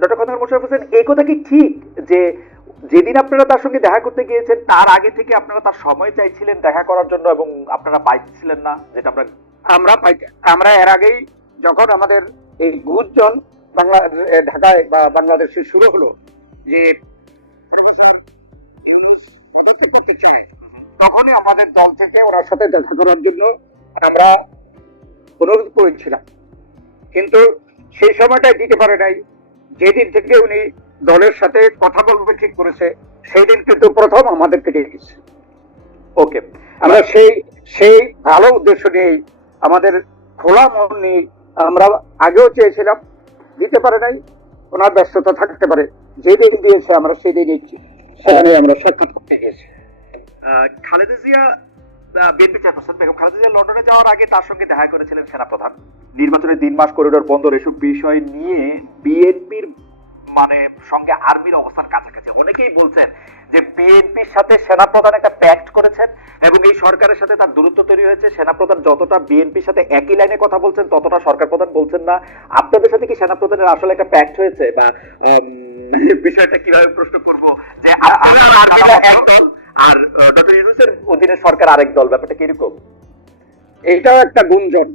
Doctor Khandakar Mosharraf Hossain, এই কথা কি ঠিক যে যেদিন আপনারা তার সঙ্গে দেখা করতে গিয়েছেন, তার আগে থেকে আপনারা তার সময় চাইছিলেন দেখা করার জন্য এবং আপনারা পাইছিলেন না, যেটা আমরা আমরা আমরা এর আগেই যখন আমাদের এই গুঞ্জন বাংলা ঢাকায় বা বাংলাদেশে শুরু হলো, যে করতে চায়, তখনই আমাদের দল থেকে ওনার সাথে দেখা করার জন্য আমরা অনুরোধ করেছিলাম। কিন্তু সেই সময়টা দিতে পারে নাই। যেদিন থেকে উনি দলের সাথে কথা বলবে ঠিক করেছে সেই দিন কিন্তু প্রথম আমাদের থেকে গেছে ওকে আমরা সেই সেই ভালো উদ্দেশ্য নিয়েই আমাদের খোলা মন নিয়ে আমরা আগেও চেয়েছিলাম, দিতে পারে নাই, ওনার ব্যস্ততা থাকতে পারে। যেদিন দিয়েছে আমরা সেদিন ইচ্ছি সেখানে আমরা সাক্ষাৎ করতে গিয়েছি। খালেদা জিয়া বিএনপি চেয়ারপারসন বেগম খালেদা জিয়া লন্ডনে যাওয়ার আগে তার সঙ্গে দেখা করেছিলেন সেনাপ্রধান। নির্বাচনের তিন মাস করিডোর বন্দর এসব বিষয় নিয়ে বিএনপির মানে সঙ্গে আর্মির অবস্থান কাছাকাছি। অনেকেই বলছেন যে বিএনপির সাথে সেনাপ্রধান একটা প্যাক্ট করেছেন এবং এই সরকারের সাথে তার দূরত্ব তৈরি হয়েছে। সেনাপ্রধান যতটা বিএনপির সাথে একই লাইনে কথা বলছেন ততটা সরকার প্রধান বলছেন না। আপনাদের সাথে কি সেনা সেনাপ্রধানের আসলে একটা প্যাক্ট হয়েছে বা বিষয়টা কীভাবে প্রশ্ন করব? যে আপনারা আর ডক্টর ইউনুসের অধীনে সরকার আরেক দল ব্যাপারটা কীরকম? এইটাও একটা গুঞ্জন।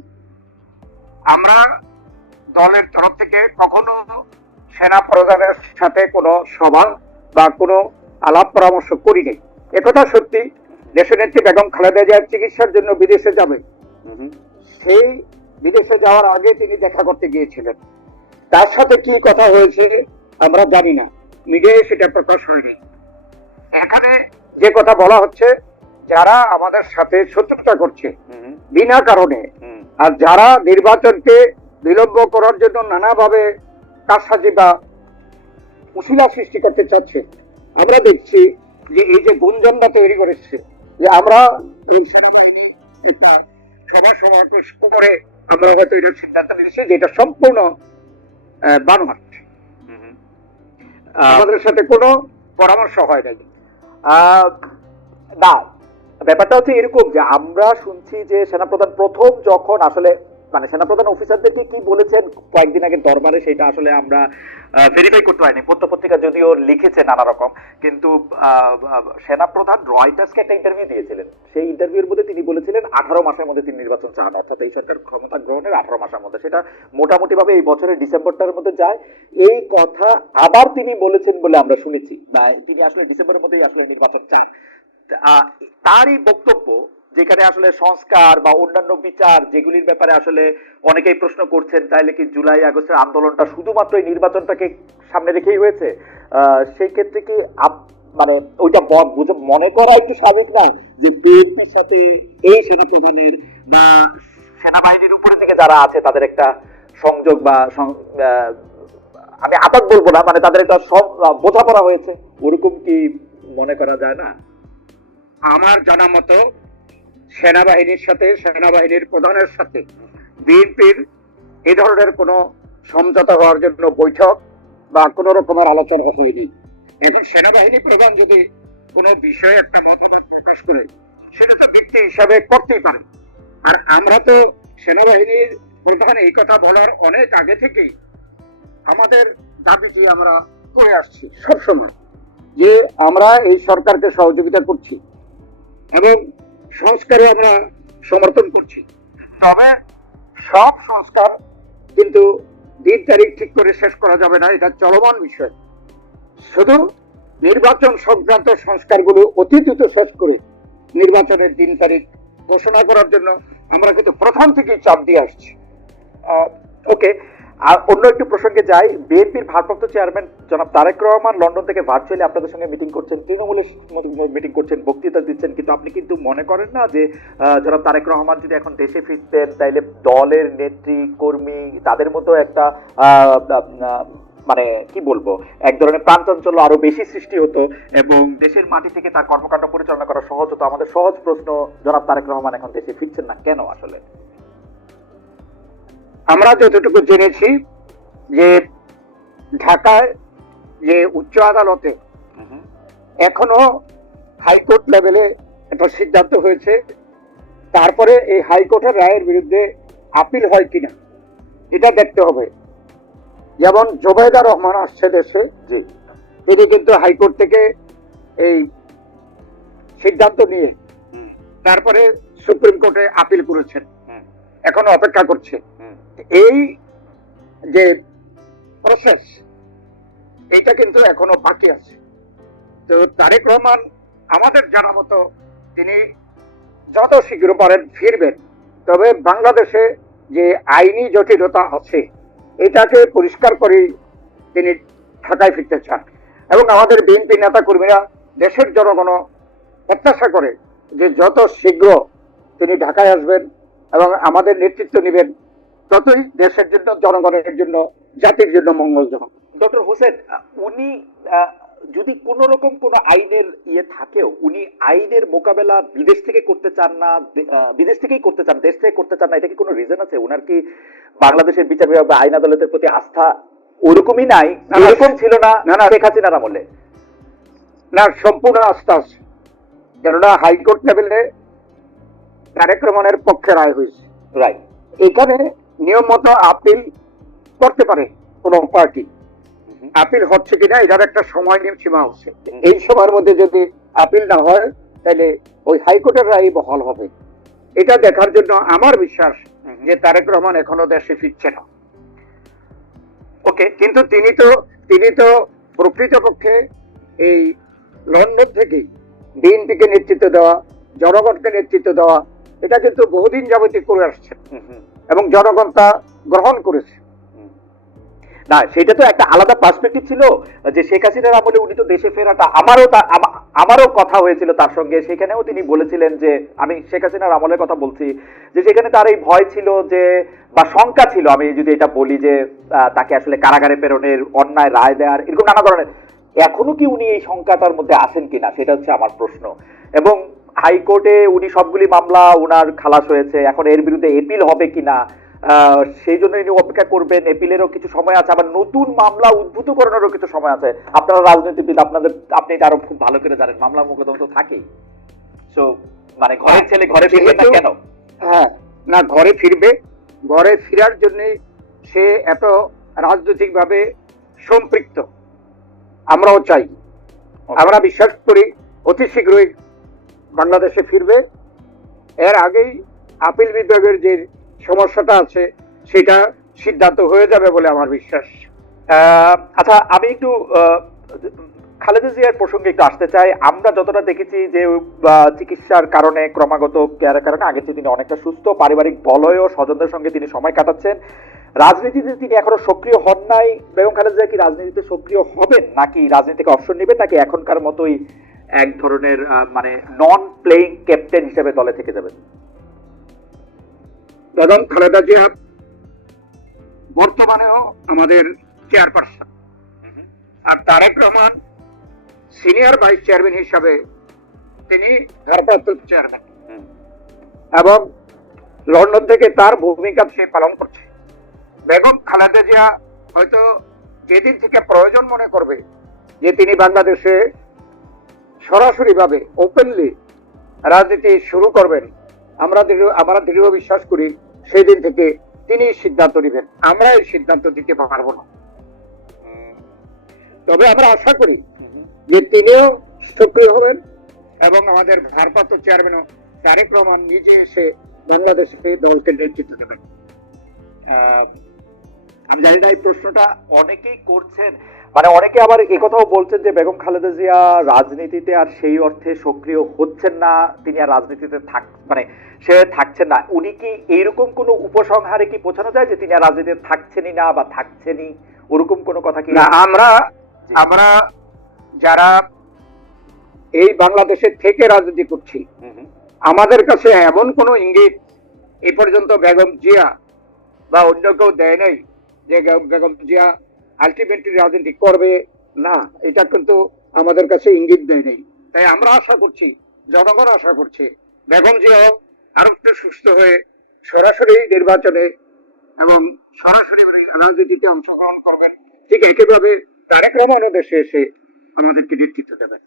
আমরা দলের তরফ থেকে কখনো সেনা প্রধানের সাথে কোনো সভা বা কোনো আলাপ পরামর্শ করিনি। একথা সত্যি দেশনেত্রী বেগম খালেদা জিয়ার চিকিৎসার জন্য বিদেশে যাবে। সেই বিদেশে যাওয়ার আগে তিনি দেখা করতে গিয়েছিলেন। তার সাথে কি কথা হয়েছে আমরা জানি না। মিডিয়ায় সেটা প্রকাশ হয়নি। যে কথা বলা হচ্ছে যারা আমাদের সাথে শত্রুতা করছে বিনা কারণে আর যারা নির্বাচনকে বিলম্ব করার জন্য নানাভাবে কারসাজি বা উশিলা সৃষ্টি করতে চাচ্ছে আমরা দেখছি যে এই যে গুঞ্জনটা তৈরি করেছে যে আমরা এই সেনাবাহিনী একটা সভা সমাবেশ করে আমরা হয়তো এটা সিদ্ধান্ত নিয়েছি যে এটা সম্পূর্ণ বানোয়াট। আমাদের সাথে কোনো পরামর্শ হয় নাই। না, ব্যাপারটা হচ্ছে এরকম যে আমরা শুনছি যে সেনাপ্রধান প্রথম যখন আসলে মানে সেনাপ্রধান অফিসারদেরকে কি বলেছেন কয়েকদিন আগে দরবারে, সেটা আসলে আমরা ভেরিফাই করতে পারিনি। পত্র পত্রিকা যদিও লিখেছে নানা রকম, কিন্তু সেনাপ্রধান রয়টার্সকে একটা ইন্টারভিউ দিয়েছিলেন। সেই ইন্টারভিউর মধ্যে তিনি বলেছিলেন, আঠারো মাসের মধ্যে তিনি নির্বাচন চান, অর্থাৎ এই সরকার ক্ষমতা গ্রহণের আঠারো মাসের মধ্যে। সেটা মোটামুটি ভাবে এই বছরের ডিসেম্বরটার মধ্যে যায়। এই কথা আবার তিনি বলেছেন বলে আমরা শুনেছি। বা তিনি আসলে ডিসেম্বরের মধ্যেই আসলে নির্বাচন চান। তারই বক্তব্য যেখানে আসলে সংস্কার বা অন্যান্য বিচার যেগুলির ব্যাপারে আসলে অনেকেই প্রশ্ন করছেন তাইলে কি জুলাই আগস্টের আন্দোলনটা শুধুমাত্র এই নির্বাচনটাকে সামনে রেখেই হয়েছে? আহ, সেই ক্ষেত্রে কি মানে ওইটা বুঝে- মনে করা একটু স্বাভাবিক না? যে বিএনপির সাথে এই সেনাপ্রধানের বা সেনাবাহিনীর উপরে থেকে যারা আছে তাদের একটা সংযোগ বা আমি আপাত বলব না মানে তাদের একটা সব- বোঝাপড়া হয়েছে। ওরকম কি মনে করা যায় না? আমার জানা মতো সেনাবাহিনীর সাথে সেনাবাহিনীর প্রধানের সাথে বিএনপির এ ধরনের কোনো সমঝোতা হওয়ার জন্য বৈঠক বা কোন রকমের আলোচনা হয়নি। এখন সেনাবাহিনী প্রধান যদি কোনো বিষয়ে একটা মতামত প্রকাশ করে সেটা তো ব্যক্তি হিসাবে করতেই পারে। আর আমরা তো সেনাবাহিনীর প্রধান এই কথা বলার অনেক আগে থেকেই আমাদের দাবিটি আমরা করে আসছি সবসময় যে আমরা এই সরকারকে সহযোগিতা করছি এবং সংস্কারে আমরা সমর্থন করছি। তবে সব সংস্কার কিন্তু দিন তারিখ ঠিক করে শেষ করা যাবে না, এটা চলমান বিষয়। শুধু নির্বাচন সংক্রান্ত সংস্কারগুলো অতি দ্রুত শেষ করে নির্বাচনের দিন তারিখ ঘোষণা করার জন্য আমরা কিন্তু প্রথম থেকেই চাপ দিয়ে আসছি। ওকে আর অন্য একটু প্রসঙ্গে যাই, বিএনপির ভারপ্রাপ্ত চেয়ারম্যান জনাব তারেক রহমান লন্ডন থেকে ভার্চুয়ালি আপনাদের সঙ্গে মিটিং করছেন, তৃণমূলের মিটিং করছেন, বক্তৃতা দিচ্ছেন, কিন্তু আপনি কিন্তু মনে করেন না যে জনাব তারেক রহমান যদি এখন দেশে ফিরতেন, তাইলে দলের নেত্রী, কর্মী, তাদের মতো একটা মানে কি বলব, এক ধরনের প্রাণচাঞ্চল্য আরও বেশি সৃষ্টি হতো এবং দেশের মাটি থেকে তার কর্মকাণ্ড পরিচালনা করা সহজ হতো। আমাদের সহজ প্রশ্ন, জনাব তারেক রহমান এখন দেশে ফিরছেন না কেন আসলে? আমরা যতটুকু জেনেছি যে ঢাকায় যে উচ্চ আদালতে এখনও হাইকোর্ট লেভেলে একটা সিদ্ধান্ত হয়েছে। তারপরে এই হাইকোর্টের রায়ের বিরুদ্ধে আপিল হয় কিনা এটা দেখতে হবে। যেমন জোবাইদা রহমান আসছে দেশে। তিনি কিন্তু হাইকোর্ট থেকে এই সিদ্ধান্ত নিয়ে। তারপরে সুপ্রিম কোর্টে আপিল করেছেন। এখন অপেক্ষা করছে। এই যে প্রসেস এটা কিন্তু এখনও বাকি আছে। তো তারেক রহমান আমাদের জানা মতো তিনি যত শীঘ্র পারেন ফিরবেন। তবে বাংলাদেশে যে আইনি জটিলতা আছে এটাকে পরিষ্কার করে তিনি ঢাকায় ফিরতে চান। এবং আমাদের বিএনপি নেতা কর্মীরা দেশের জনগণ প্রত্যাশা করে যে যত শীঘ্র তিনি ঢাকায় আসবেন এবং আমাদের নেতৃত্ব নেবেন ততই দেশের জন্য জনগণের জন্য জাতির জন্য মঙ্গলজনক। ডক্টর হোসেন উনি যদি কোন রকম কোন আইনের ইয়ে থাকেও উনি আইনের মোকাবেলা বিদেশ থেকে করতে চান না বিদেশ থেকেই করতে চান দেশ থেকে করতে চান না এটা কি কোনো রিজন আছে? ওনার কি বাংলাদেশের বিচার বিভাগ বা আইন আদালতের প্রতি আস্থা ওরকমই নাই? এরকম ছিল না না, না। শেখ হাসিনার আমলে? না সম্পূর্ণ আস্থা আছে। কেননা হাইকোর্ট লেভেলে তারেক রহমানের পক্ষে রায় হয়েছে। রাইট এখানে নিয়ম মতো আপিল করতে পারে কোন পার্টি। আপিল হচ্ছে কিনা এটার একটা সময় নিয়ম সীমা আছে। এই সময়ের মধ্যে যদি আপিল না হয় তাহলে ওই হাইকোর্টের রায় বহাল হবে। এটা দেখার জন্য আমার বিশ্বাস যে তারেক রহমান এখনও দেশে ফিরছে না। ওকে কিন্তু তিনি তো তিনি তো প্রকৃতপক্ষে এই লন্ডন থেকেই বিএনপিকে নেতৃত্ব দেওয়া জনগণকে নেতৃত্ব দেওয়া এটা কিন্তু বহুদিন যাবতীয় করে আসছে। এবং জনগণ তা গ্রহণ করেছে। না সেটা তো একটা আলাদা পার্সপেক্টিভ ছিল যে শেখ হাসিনার আমলে উনি তো দেশে ফেরাটা আমারও আমারও কথা হয়েছিল তার সঙ্গে। সেখানেও তিনি বলেছিলেন যে আমি শেখ হাসিনার আমলের কথা বলছি যে সেখানে তার এই ভয় ছিল যে বা শঙ্কা ছিল আমি যদি এটা বলি যে তাকে আসলে কারাগারে প্রেরণের অন্যায় রায় দেওয়ার এরকম নানা ধরনের। এখনও কি উনি এই শঙ্কাটার মধ্যে আছেন কিনা সেটা হচ্ছে আমার প্রশ্ন। এবং হাইকোর্টে উনি সবগুলি মামলা উনার খালাস হয়েছে। এখন এর বিরুদ্ধে এপিল হবে কিনা সেই জন্য ইনি অপেক্ষা করবেন। এপিলেরও কিছু সময় আছে। আবার নতুন মামলা উদ্ভূত করানোরও কিছু সময় আছে। আপনারা রাজনীতিবিদ আপনাদের আপনি এটা আরও খুব ভালো করে জানেন। মামলা মোকদ্দমা তো থাকেই। সো মানে ঘরের ছেলে ঘরে ফিরবে না কেন? হ্যাঁ না ঘরে ফিরবে। ঘরে ফেরার জন্য সে এত রাজনৈতিকভাবে সম্পৃক্ত। আমরাও চাই। আমরা বিশ্বাস করি অতি শীঘ্রই বাংলাদেশে ফিরবে। এর আগেই আপিল বিভাগের যে সমস্যাটা আছে, সেটা সিদ্ধান্ত হয়ে যাবে বলে আমার বিশ্বাস। আচ্ছা আমি একটু খালেদা জিয়ার প্রসঙ্গে একটু আসতে চাই। আমরা যতটা দেখেছি যে চিকিৎসার কারণে, ক্রমাগত কেয়ারের কারণে চেয়ে তিনি অনেকটা সুস্থ। পারিবারিক বলয় ও স্বজনদের সঙ্গে তিনি সময় কাটাচ্ছেন। রাজনীতিতে তিনি এখনও সক্রিয় হন নাই। বেগম খালেদা জিয়া কি রাজনীতিতে সক্রিয় হবেন, নাকি রাজনীতিকে অবসর নেবেন, নাকি এখনকার মতোই এক ধরনের মানে নন প্লেইং ক্যাপ্টেন হিসেবে দলে থেকে যাবেন। বেগম খালেদা জিয়া বর্তমানেও আমাদের চেয়ারপারসন। আর Tarique Rahman senior vice chairman হিসাবে তিনি ভারপ্রাপ্ত চেয়ারম্যান এবং লন্ডন থেকে তার ভূমিকা সে পালন করছে। বেগম খালেদা জিয়া হয়তো যেদিন থেকে প্রয়োজন মনে করবে যে তিনি বাংলাদেশে সরাসরি ভাবে ওপেনলি রাজনীতি শুরু করবেন। আমরা আমরা দৃঢ় বিশ্বাস করি সেই দিন থেকে তিনি সিদ্ধান্ত নেবেন। আমরা এই সিদ্ধান্ত দিতে পারব না। তবে আমরা আশা করি যে তিনিও সক্রিয় হবেন এবং আমাদের ভারপ্রাপ্ত চেয়ারম্যানও তারেক রহমান নিজে এসে বাংলাদেশে দলকে নেতৃত্ব দেবেন। আমি জানি না, এই প্রশ্নটা অনেকেই করছেন। মানে অনেকে আবার কথাও বলছেন যে বেগম খালেদা জিয়া রাজনীতিতে আর সেই অর্থে সক্রিয় হচ্ছেন না তিনি আর রাজনীতিতে থাক মানে সে থাকছেন না। উনি কি এইরকম কোনো উপসংহারে কি পৌঁছানো যায় যে তিনি আর রাজনীতিতে থাকছেনই না বা থাকছেনই? ওরকম কোনো কথা কি না আমরা আমরা যারা এই বাংলাদেশে থেকে রাজনীতি করছি। আমাদের কাছে এমন কোনো ইঙ্গিত এই পর্যন্ত বেগম জিয়া বা অন্য কেউ দেয় নাই যে বেগম জিয়া আলটিমেটলি রাজনীতি করবে, না, এটা কিন্তু আমাদের কাছে ইঙ্গিত দেয় নেই। তাই আমরা আশা করছি, জনগণ আশা করছে, বেগম জিয়াও আরও একটু সুস্থ হয়ে সরাসরি নির্বাচনে এবং সরাসরি রাজনীতিতে অংশগ্রহণ করবেন। ঠিক একইভাবে তারেক রহমানও দেশে এসে আমাদেরকে নেতৃত্ব দেবেন।